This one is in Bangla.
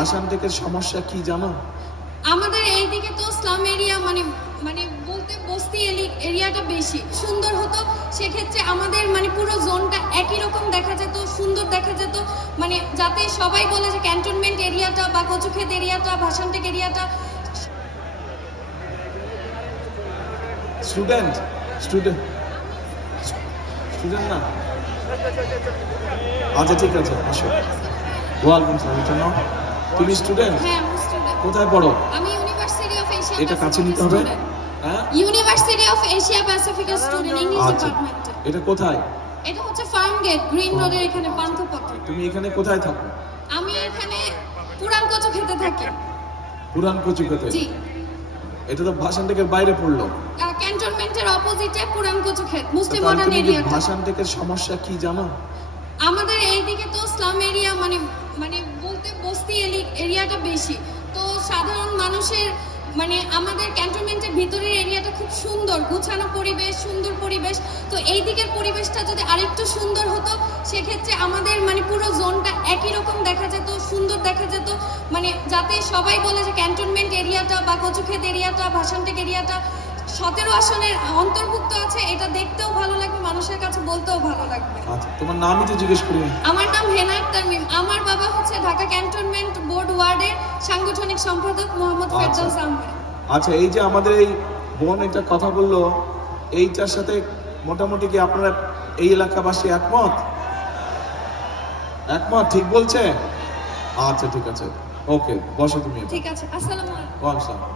ভাষান্তেকের সমস্যা কি জানো? আমাদের এইদিকে তো স্লাম এরিয়া মানে মানে বলতে বস্তি এরিয়াটা বেশি সুন্দর হতো। সেক্ষেত্রে আমাদের মানে পুরো জোনটা একই রকম দেখা যেত, সুন্দর দেখা যেত। মানে যাতে সবাই বলে যে ক্যান্টনমেন্ট এরিয়াটা বা কচুক্ষেত এরিয়াটা, ভাষান্তেক এরিয়াটা। স্টুডেন্ট স্টুডেন্ট স্টুডেন্ট না? আচ্ছা ঠিক আছে, আসো। ওয়ালাইকুম সালাম। জানো তুমি স্টুডেন্ট? হ্যাঁ, আমি স্টুডেন্ট। কোথায় পড়ো? আমি ইউনিভার্সিটি অফ এশিয়া এটা কাছে নিতে হবে। হ্যাঁ, ইউনিভার্সিটি অফ এশিয়া প্যাসিফিকের স্টুডেন্ট, ইংলিশ আচ্ছা ডিপার্টমেন্টে। এটা কোথায়? এটা হচ্ছে ফার্ম গেট, গ্রিন রোডের এখানে পান্থপথে। তুমি এখানে কোথায় থাকো? আমি এখানে পুরান কচুক্ষেতে থাকি। পুরান কচুক্ষেতে? জি। এটা তো ভাষান্তেকের বাইরে পড়লো। ক্যান্টনমেন্টের অপোজিটে পুরান কচুক্ষেত, মুসলিম তাহলে মডার্ন তুমি কি এরিয়াটা। ভাষান্তেকের সমস্যা কি জানো? আমাদের এইদিকে তো স্লাম এরিয়া মানে মানে বলতে বস্তি এরিয়াটা বেশি। তো সাধারণ মানুষের মানে আমাদের ক্যান্টনমেন্টের ভিতরের এরিয়াটা খুব সুন্দর, গুছানো পরিবেশ, সুন্দর পরিবেশ। তো এই দিকের পরিবেশটা যদি আরেকটু সুন্দর হতো, সেক্ষেত্রে আমাদের মানে পুরো জোনটা একই রকম দেখা যেত, সুন্দর দেখা যেত। মানে যাতে সবাই বলে যে ক্যান্টনমেন্ট এরিয়াটা বা কচুক্ষেত এরিয়াটা, ভাষান্তেক এরিয়াটা 17 আসনের অন্তর্ভুক্ত আছে। এটা দেখতেও ভালো লাগবে, মানুষের কাছে বলতেও ভালো লাগবে। আচ্ছা, তোমার নামই তো জিজ্ঞেস করি। আমার নাম হেনায়েত তারমিম। আমার বাবা হচ্ছে ঢাকা ক্যান্টনমেন্ট বোর্ড ওয়ার্ডের সাংগঠনিক সম্পাদক মোহাম্মদ ফেরদৌস আহমেদ। আচ্ছা, এই যে আমাদের এই বোন একটা কথা বললো, এইটার সাথে মোটামুটি কি আপনারা এই এলাকাবাসী একমত? একমত, ঠিক বলছে? আচ্ছা ঠিক আছে, ওকে, বসো তুমি। ঠিক আছে, আসসালামু আলাইকুম। ওয়ালাইকুম আসসালাম।